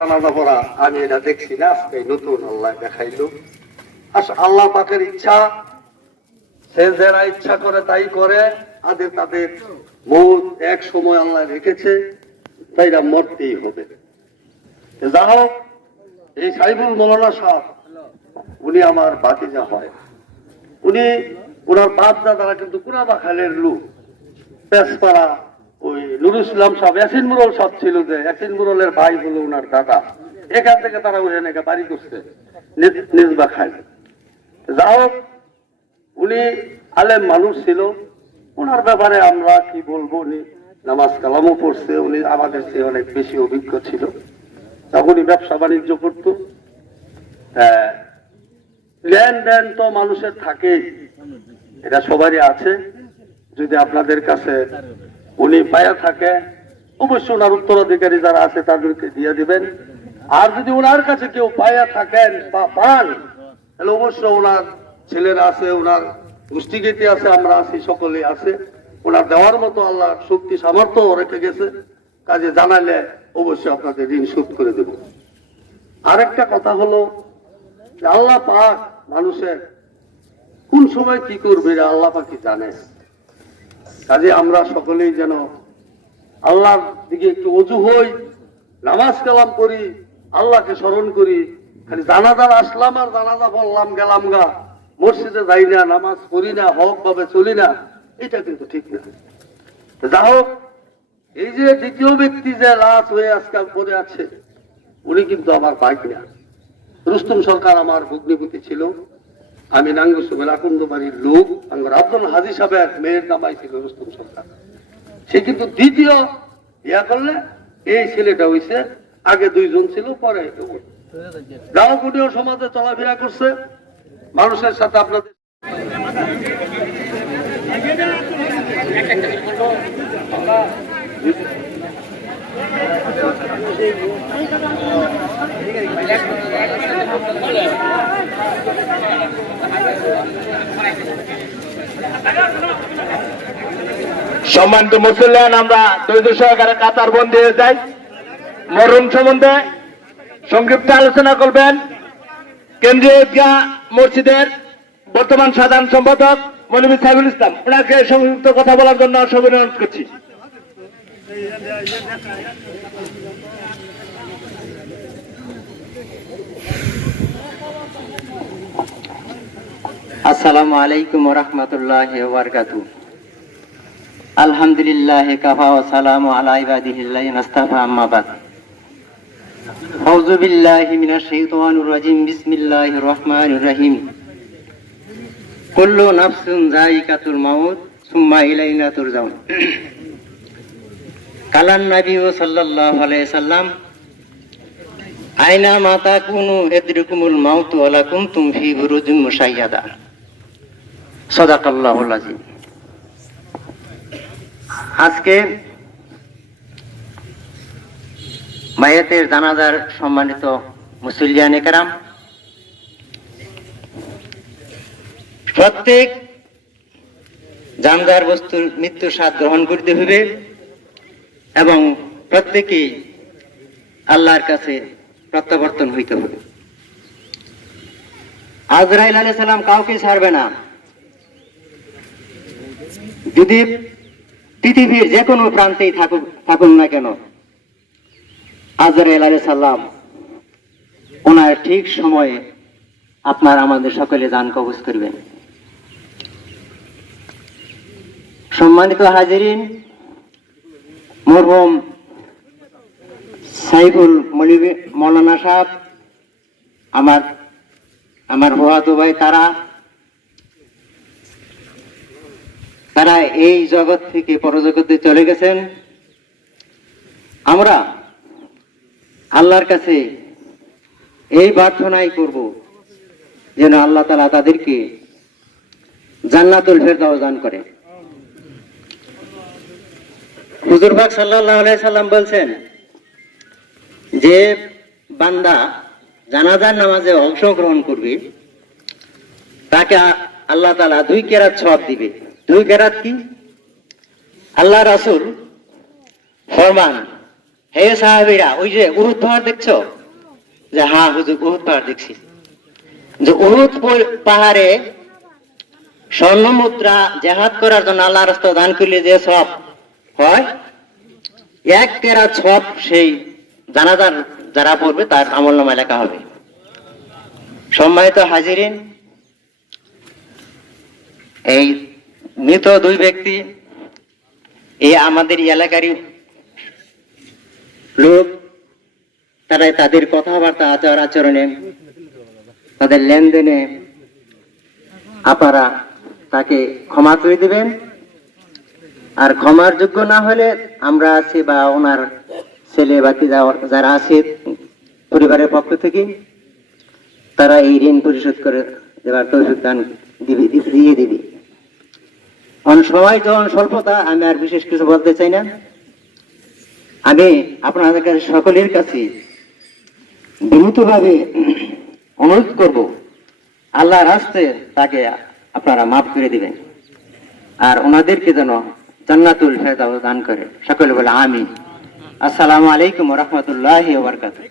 জানাজা পড়া আমি এটা দেখছি না, আজকে নতুন আল্লাহ দেখাইলো। আল্লাহ পাকের ইচ্ছা, সে যারা ইচ্ছা করে তাই করে। তাদের মৌত এক সময় আল্লাহ রেখেছে, তাইরা মরতেই হবে। যা হোক, এই সাইবুল মৌলানা সাহেব উনি আমার ভাতিজা হয়। উনি ওনার বাপ দাদারা কিন্তু কুরাবা খালের লোক, পেশপাড়া। ওই নুরুল ইসলাম সাহেব, ইয়াসিন মুরল সাহেব ছিল, যে ইয়াসিন মুরলের ভাই হলো ওনার দাদা। এখান থেকে তারা ওখানে বাড়ি করছে নিজবা খায়। যা হোক, উনি আলেম মানুষ ছিল। ওনার ব্যাপারে আমরা কি বলবো, উনি নামাজ কালামও পড়ছে, উনি আমাদের চেয়ে অনেক বেশি অভিজ্ঞ ছিল। তখনই ব্যবসা বাণিজ্য করত। লেনদেন তো মানুষের থাকেই, এটা সবারই আছে। যদি আপনাদের কাছে উনি পায়া থাকে, অবশ্যই ওনার উত্তরাধিকারী যারা আছে তাদেরকে দিয়ে দিবেন। আর যদি ওনার কাছে কেউ পায়া থাকেন বা পান, তাহলে অবশ্যই ওনার ছেলেরা আছে, ওনার গোষ্ঠীগীতি আছে, আমরা আছি, সকলেই আছে। ওনার দেওয়ার মতো আল্লাহ শক্তি সামর্থ্য রেখে গেছে। কাজে জানালে অবশ্যই আপনাদের ঋণ শোধ করে দেব। আরেকটা কথা হলো, আল্লাহ পাক মানুষের কোন সময় কি করবে আল্লাহ পাকই জানে। কাজে আমরা সকলেই যেন আল্লাহর দিকে একটু অজু হই, নামাজ কালাম করি, আল্লাহকে স্মরণ করি। খালি জানাজার আসলাম আর জানাজা বললাম গেলাম গা, মসজিদে যাই না, নামাজ পড়ি না, হক ভাবে চলি না, এটা কিন্তু ঠিক না। যা হোক, এই যে দ্বিতীয় ব্যক্তি যে লাশ হয়ে আজকাল পড়ে আছে, উনি কিন্তু আমার বাইক না। রুস্তম সরকার আমার ভগ্নিপতি ছিল। আমি নাঙ্গসুমের আকন্দ বাড়ির লোক। আমার আব্দুল হাজি সাহেবের মেয়ের নামাই ছিল রুস্তম সরকার। সে কিন্তু দ্বিতীয় ইয়া করলে এই ছেলেটা হইছে। আগে দুইজন ছিল, পরে গাঁওগুটিও সমাজে চলাফেরা করছে মানুষের সাথে। আপনাদের সম্মানিত মুসল্লিয়ান, আমরা ধৈর্য সহকারে কাতার বন্দী হয়ে যাই। মরহুম সম্বন্ধে সংক্ষিপ্ত আলোচনা করবেন কেন্দ্রীয় ঈদগাহ মসজিদের বর্তমান সাধারণ সম্পাদক মৌলভী সাইফুল ইসলাম। ওনাকে সংক্ষিপ্ত কথা বলার জন্য সবিনয় অনুরোধ করছি। আসসালামু আলাইকুম ওয়া রাহমাতুল্লাহি ওয়া বারাকাতুহু। আলহামদুলিল্লাহ কাফা ওয়া সালামু আলা ইবাদিহিল্লাযিনা ইসতাফা, আম্মা বাদ। আউযু বিল্লাহি মিনাশ শাইতানির রাজিম। বিসমিল্লাহির রহমানির রহিম। কুল্লু নাফসিন যায়িকাতুল মাউত সুম্মা ইলাইনা তুরজাউন। কালান নবী সাল্লাল্লাহু আলাইহি সাল্লাম, আইনা মা তাকুনু ইদরিকুমুল মাউতু ওয়া লা কুনতুম ফি বুরুজিন মুশাইয়াদা। সাদাকাল্লাহুল আযীম। আজকে মাইয়াতের জানাজার সম্মানিত মুসল্লিয়ানে কেরাম, প্রত্যেক জানজার বস্তুর মৃত্যুর স্বাদ গ্রহণ করতে হবে এবং প্রত্যেকেই আল্লাহর কাছে প্রত্যাবর্তন হইতে হবে। আজরাইল আলাইহিস সালাম কাউকে ছাড়বে না। যদি পৃথিবীর যে কোনো প্রান্তেই থাকুন না কেন, আজরাইল আলাইহিস সালাম ওনার ঠিক সময়ে আপনার আমাদের সকলে জান কবজ করবেন। সম্মানিত হাজিরিন, মরহুম সাইফুল মৌলানা সাহেব, আমার ফুয়াতো ভাই, তারা এই জগৎ থেকে পরজগতে চলে গেছেন। আমরা আল্লাহর কাছে এই প্রার্থনাই করব যেন আল্লাহ তাআলা তাদেরকে জান্নাতুল ফেরদাউস দান করে। হুজুর পাক সাল্লাল্লাহু আলাইহি সাল্লাম বলছেন, যে বান্দা জানাজার নামাজে অংশগ্রহণ করবে তাকে আল্লাহ তাআলা 2 কেরাত সওয়াব দিবে। 2 কেরাত কি? আল্লাহ রাসূল ফরমান, হে সাহাবীরা, ওই যে উহুদ পাহাড় দেখছো? যে হ্যাঁ হুজুর, উহুদ পাহাড় দেখছি। যে উহুদ পাহাড়ে স্বর্ণ মুদ্রা জেহাদ করার জন্য আল্লাহ রাস্তায় দান করলে যে সব হয়, 1 কেরাত সব সেই জানাজার যারা পড়বে তার আমলনামায় লেখা হবে। সম্মানিত হাজিরিন, এই মৃত 2 ব্যক্তি এই আমাদের এলাকারই লোক। তারা তাদের কথাবার্তা, আচার আচরণে, তাদের লেনদেনে আপনারা তাকে ক্ষমা করে দিবেন। আর ক্ষমার যোগ্য না হলে আমরা আছি বা ওনার ছেলে বাকি যারা আছে পরিবারের পক্ষ থেকে, তারা এই ঋণ পরিশোধ করে দেওয়ার তৌফিক দান দিয়ে দিবি। সময় যখন স্বল্পতা, আমি আর বিশেষ কিছু বলতে চাই না। আমি আপনাদের কাছে সকলের কাছে বিনীতভাবে অনুরোধ করব, আল্লাহর রাস্তে তাকে আপনারা মাফ করে দিবেন, আর ওনাদেরকে যেন জান্নাতুল ফেরদাউস দান করে। সকলে বলে আমিন। আসসালামু আলাইকুম ওয়া রাহমাতুল্লাহি ওয়া বারাকাতুহু।